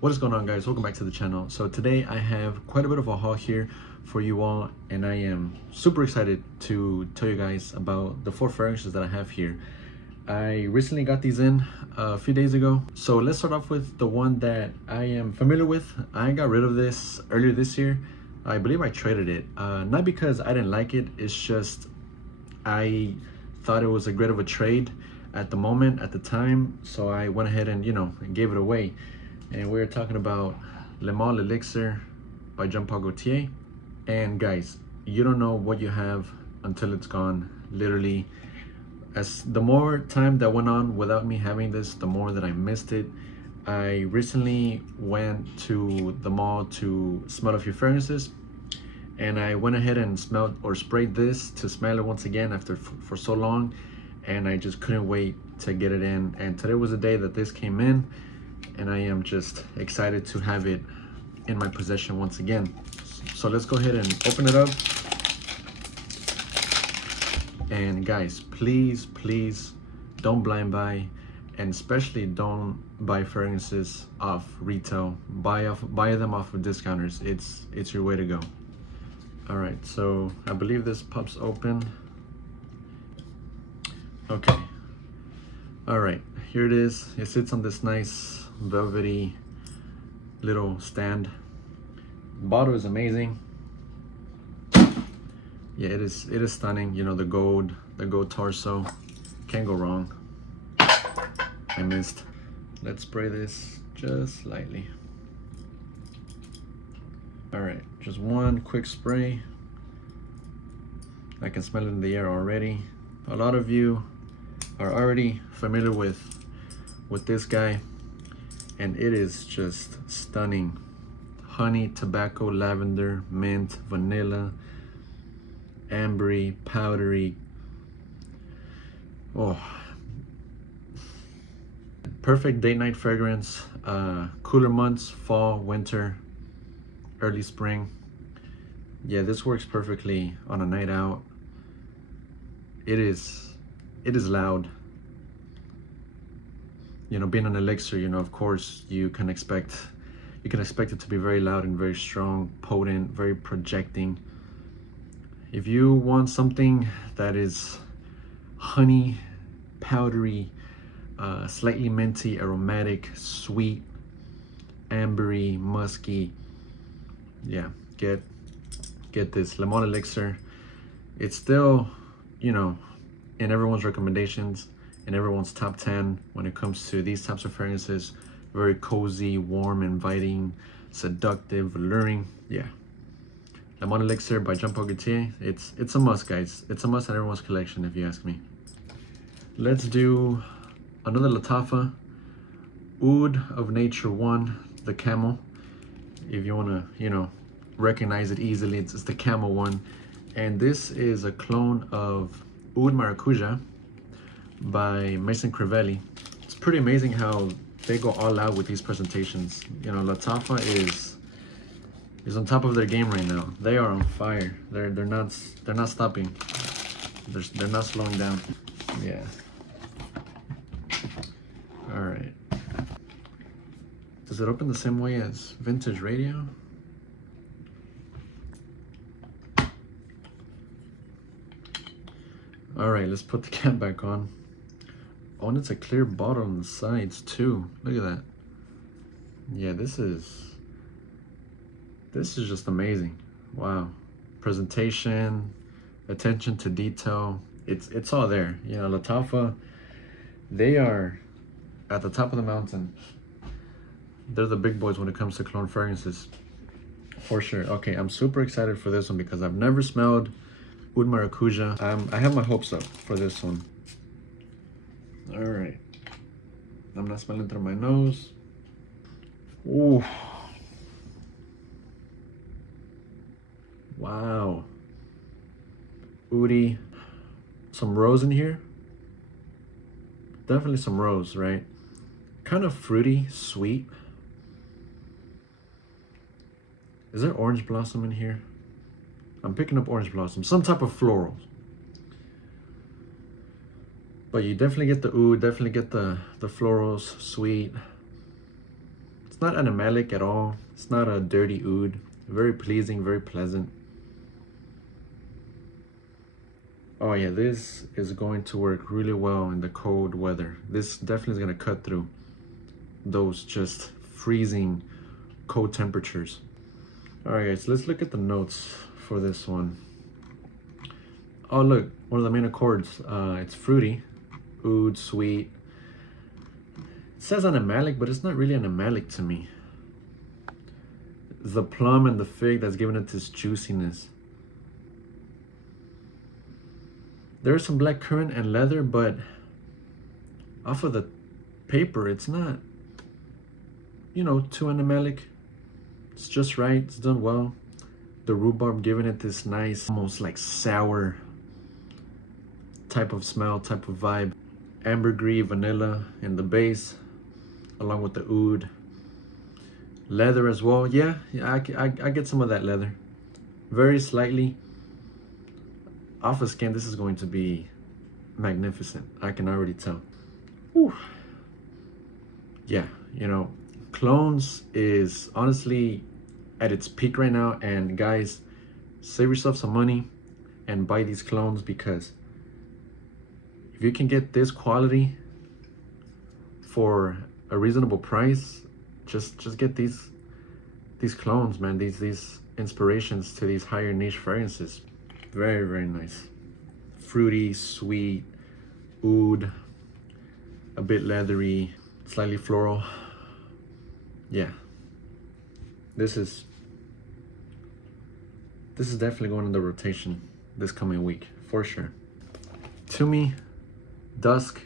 What is going on, guys? Welcome back to the channel. So today I have quite a bit of a haul here for you all, and I am super excited to tell you guys about the 4 fragrances that I have here. I recently got these in a few days ago. So let's start off with the one that I am familiar with. I got rid of this earlier this year. I believe I traded it. Not because I didn't like it, it's just I thought it was a great of a trade at the moment, at the time. So I went ahead and, gave it away. And we're talking about Lemale Elixir by Jean-Paul Gaultier. And guys, you don't know what you have until it's gone. Literally, as the more time that went on without me having this, the more that I missed it. I recently went to the mall to smell a few fragrances, and I went ahead and smelled or sprayed this to smell it once again after for so long, and I just couldn't wait to get it in. And today was the day that this came in, and I am just excited to have it in my possession once again. So let's go ahead and open it up. And guys, please don't blind buy, and especially don't buy fragrances off retail. Buy them off of discounters. It's your way to go. All right, so I believe this pops open. Okay. All right, here it is. It sits on this nice velvety little stand. Bottle is amazing. Yeah, it is stunning. You know, the gold torso, can't go wrong. I missed. Let's spray this just lightly. All right, just one quick spray. I can smell it in the air already. A lot of you are already familiar with this guy, and it is just stunning. Honey, tobacco, lavender, mint, vanilla, ambery, powdery. Oh, perfect date night fragrance. Cooler months, fall, winter, early spring. Yeah, this works perfectly on a night out. It is loud. You know, being an elixir, of course you can expect it to be very loud and very strong, potent, very projecting. If you want something that is honey, powdery, slightly minty, aromatic, sweet, ambery, musky, yeah, get this Lemale Elixir. It's still, in everyone's recommendations, in everyone's top 10 when it comes to these types of fragrances. Very cozy, warm, inviting, seductive, alluring. Yeah, Lemale Elixir by Jean-Paul Gaultier. It's a must, guys. It's a must in everyone's collection, if you ask me. Let's do another Lattafa, Oud of Nature 1, the camel. If you want to, recognize it easily, it's the camel one. And this is a clone of Oud Maracuja by Mason Crivelli. It's pretty amazing how they go all out with these presentations. Lattafa is on top of their game right now. They are on fire. They're not stopping. They're not slowing down. Yeah. All right. Does it open the same way as Vintage Radio? All right, let's put the cap back on. Oh, and it's a clear bottle on the sides too. Look at that. Yeah, this is just amazing. Wow. Presentation, attention to detail. It's all there. Lattafa, they are at the top of the mountain. They're the big boys when it comes to cologne fragrances, for sure. Okay, I'm super excited for this one because I've never smelled Oud Maracuja. I have my hopes up for this one. All right, I'm not smelling through my nose. Ooh, wow. Oudy, some rose in here. Definitely some rose, right? Kind of fruity, sweet. Is there orange blossom in here? I'm picking up orange blossom, some type of florals. But you definitely get the oud, definitely get the florals, sweet. It's not animalic at all. It's not a dirty oud. Very pleasing, very pleasant. Oh yeah, this is going to work really well in the cold weather. This definitely is going to cut through those just freezing cold temperatures. All right guys, let's look at the notes for this one. Oh look, one of the main accords, it's fruity, oud, sweet. It says animalic, but it's not really animalic to me. It's the plum and the fig that's giving it this juiciness. There's some black currant and leather, but off of the paper, it's not, you know, too animalic. It's just right, it's done well. The rhubarb giving it this nice, almost like sour type of smell, type of vibe. Ambergris, vanilla in the base, along with the oud. Leather as well. Yeah, I get some of that leather. Very slightly. Off of skin, this is going to be magnificent. I can already tell. Whew. Yeah, you know, clones is honestly at its peak right now. And guys, save yourself some money and buy these clones, because if you can get this quality for a reasonable price, just get these clones, man. These inspirations to these higher niche fragrances. Very, very nice. Fruity, sweet, oud, a bit leathery, slightly floral. Yeah, this is definitely going in the rotation this coming week for sure. Tumi Dusk.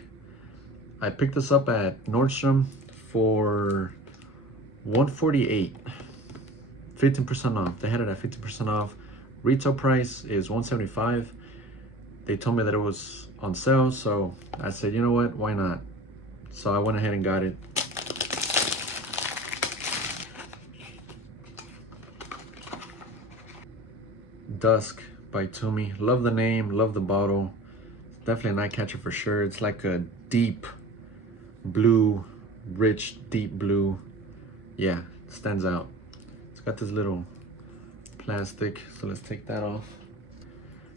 I picked this up at Nordstrom for $148, 15% off. They had it at 15% off. Retail price is $175. They told me that it was on sale, so I said, you know what, why not? So I went ahead and got it. Dusk by Tumi. Love the name, love the bottle. Definitely a night catcher for sure. It's like a deep blue, rich deep blue. Yeah, it stands out. It's got this little plastic, so let's take that off.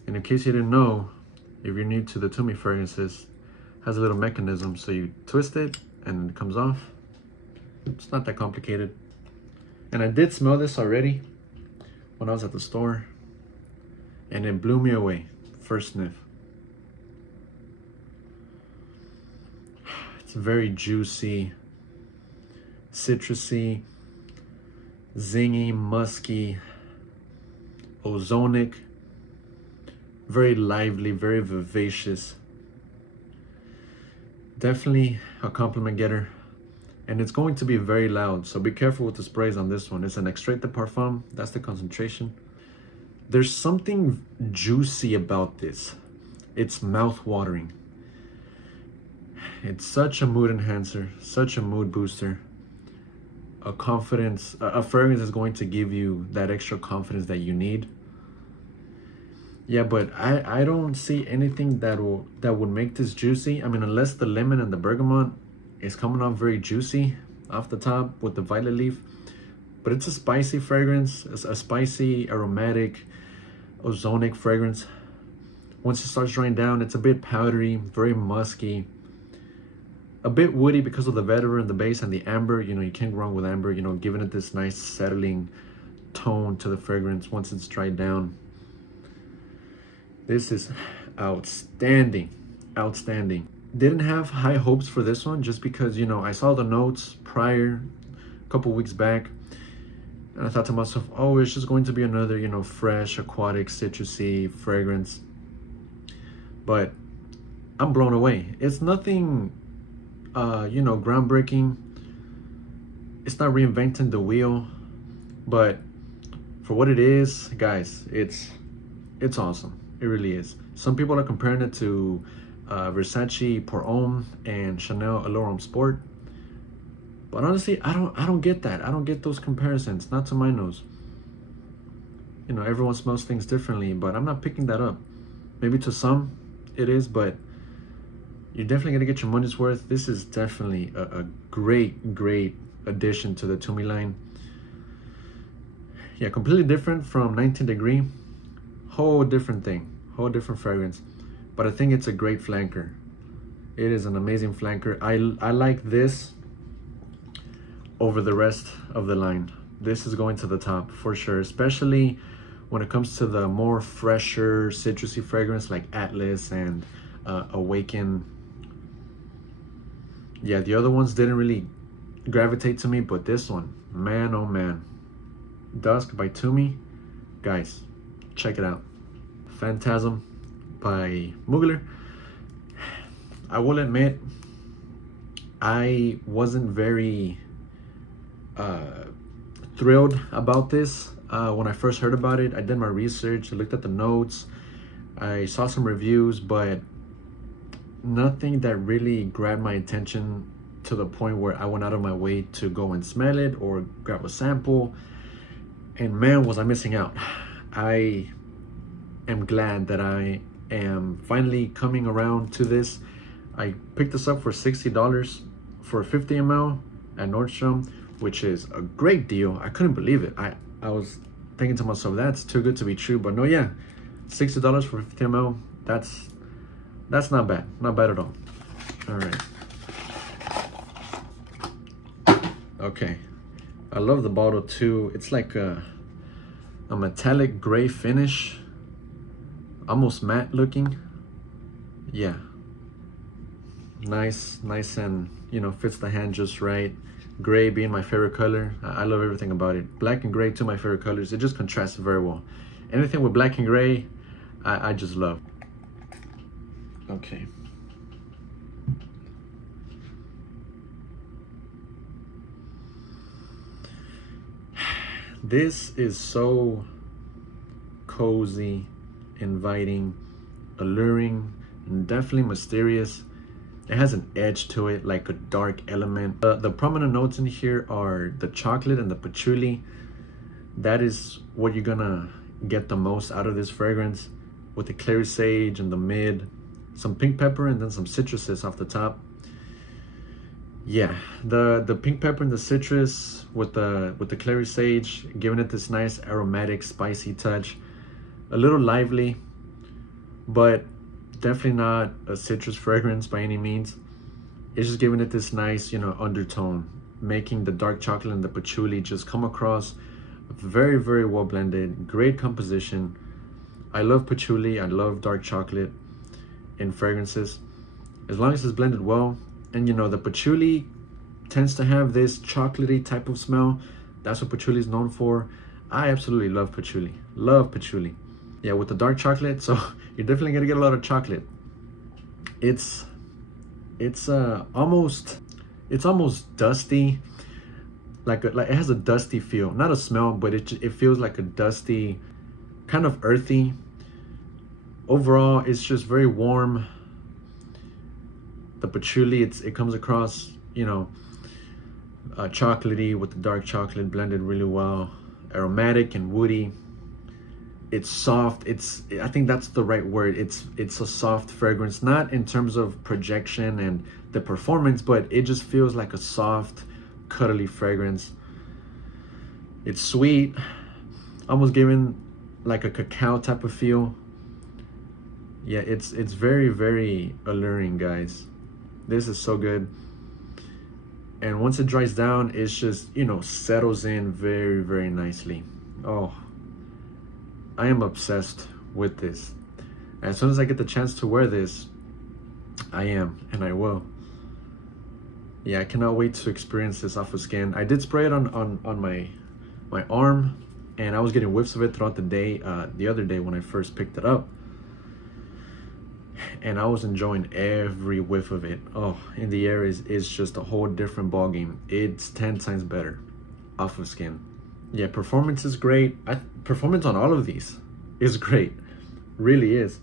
And in case you didn't know, if you're new to the Tumi fragrances, it has a little mechanism, so you twist it and it comes off. It's not that complicated. And I did smell this already when I was at the store, and it blew me away. First sniff. It's very juicy, citrusy, zingy, musky, ozonic, very lively, very vivacious. Definitely a compliment getter. And it's going to be very loud, so be careful with the sprays on this one. It's an extrait de parfum, that's the concentration. There's something juicy about this. It's mouth-watering. It's such a mood enhancer, such a mood booster. A confidence, a fragrance is going to give you that extra confidence that you need. Yeah, but I don't see anything that would make this juicy. I mean, unless the lemon and the bergamot is coming off very juicy off the top with the violet leaf. But it's a spicy fragrance, it's a spicy, aromatic, ozonic fragrance. Once it starts drying down, it's a bit powdery, very musky, a bit woody because of the vetiver in the base and the amber. You know, you can't go wrong with amber, you know, giving it this nice settling tone to the fragrance once it's dried down. This is outstanding, outstanding. Didn't have high hopes for this one just because, you know, I saw the notes prior, a couple weeks back, and I thought to myself, oh, it's just going to be another, you know, fresh, aquatic, citrusy fragrance. But I'm blown away. It's nothing, you know, groundbreaking. It's not reinventing the wheel, but for what it is, guys, it's awesome. It really is. Some people are comparing it to Versace Pour Homme and Chanel Allure Homme Sport. But honestly, I don't get that. I don't get those comparisons, not to my nose. You know, everyone smells things differently, but I'm not picking that up. Maybe to some it is, but you're definitely gonna get your money's worth. This is definitely a great addition to the Tumi line. Yeah, completely different from 19 Degree. Whole different thing, whole different fragrance. But I think it's a great flanker. It is an amazing flanker. I like this over the rest of the line. This is going to the top for sure, especially when it comes to the more fresher citrusy fragrance like Atlas and Awaken. Yeah, the other ones didn't really gravitate to me, but this one, man, oh man. Dusk by Tumi, guys, check it out. Phantasm by Mugler. I will admit, I wasn't very thrilled about this when I first heard about it. I did my research, I looked at the notes, I saw some reviews, but nothing that really grabbed my attention to the point where I went out of my way to go and smell it or grab a sample. And man, was I missing out. I am glad that I am finally coming around to this. I picked this up for $60 for 50 ml at Nordstrom, which is a great deal. I couldn't believe it. I was thinking to myself, that's too good to be true. But no, yeah, $60 for 50 ml, that's not bad. Not bad at all. All right. Okay. I love the bottle too. It's like a metallic gray finish, almost matte looking. Yeah, nice and fits the hand just right. Gray being my favorite color. I love everything about it. Black and gray, two of my favorite colors. It just contrasts very well. Anything with black and gray, I just love. Okay. This is so cozy, inviting, alluring, and definitely mysterious. It has an edge to it, like a dark element. The prominent notes in here are the chocolate and the patchouli. That is what you're gonna get the most out of this fragrance, with the clary sage in the mid, some pink pepper, and then some citruses off the top. Yeah, the pink pepper and the citrus with the clary sage, giving it this nice aromatic, spicy touch. A little lively, but definitely not a citrus fragrance by any means. It's just giving it this nice, undertone, making the dark chocolate and the patchouli just come across very, very well blended. Great composition. I love patchouli. I love dark chocolate in fragrances, as long as it's blended well. And the patchouli tends to have this chocolatey type of smell. That's what patchouli is known for. I absolutely love patchouli. Love patchouli. Yeah, with the dark chocolate, so you're definitely gonna get a lot of chocolate. It's almost dusty, like it has a dusty feel. Not a smell, but it feels like a dusty, kind of earthy. Overall, it's just very warm. The patchouli, it comes across, chocolatey with the dark chocolate blended really well. Aromatic and woody. It's soft. I think that's the right word. It's a soft fragrance, not in terms of projection and the performance, but it just feels like a soft, cuddly fragrance. It's sweet, almost giving like a cacao type of feel. Yeah, it's very, very alluring, guys. This is so good. And once it dries down, it's just, settles in very, very nicely. Oh, I am obsessed with this. As soon as I get the chance to wear this, I am, and I will. Yeah, I cannot wait to experience this off of skin. I did spray it on my arm, and I was getting whiffs of it throughout the day, the other day when I first picked it up. And I was enjoying every whiff of it. Oh, in the air is just a whole different ballgame. It's 10 times better off of skin. Yeah, performance is great. Performance on all of these is great. Really is.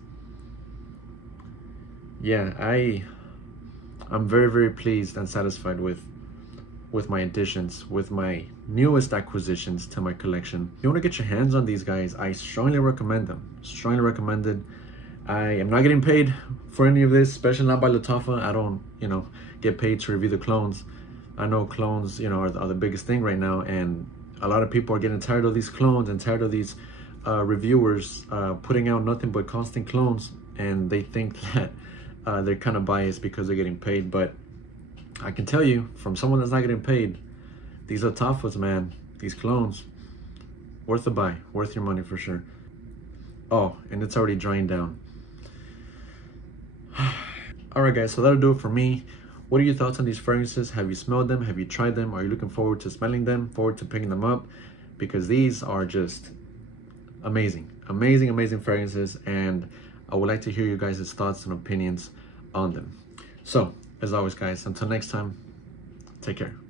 Yeah, I'm very, very pleased and satisfied with my additions, with my newest acquisitions to my collection. If you want to get your hands on these guys, I strongly recommend them. Strongly recommended. I am not getting paid for any of this, especially not by Lattafa. I don't, get paid to review the clones. I know clones, you know, are the biggest thing right now, and a lot of people are getting tired of these clones and tired of these reviewers putting out nothing but constant clones, and they think that they're kind of biased because they're getting paid. But I can tell you, from someone that's not getting paid, these Lattafas, man, these clones, worth the buy, worth your money for sure. Oh, and it's already drying down. All right, guys, so that'll do it for me. What are your thoughts on these fragrances? Have you smelled them? Have you tried them? Are you looking forward to smelling them? Forward to picking them up? Because these are just amazing, amazing, amazing fragrances, and I would like to hear you guys' thoughts and opinions on them. So, as always, guys, until next time, take care.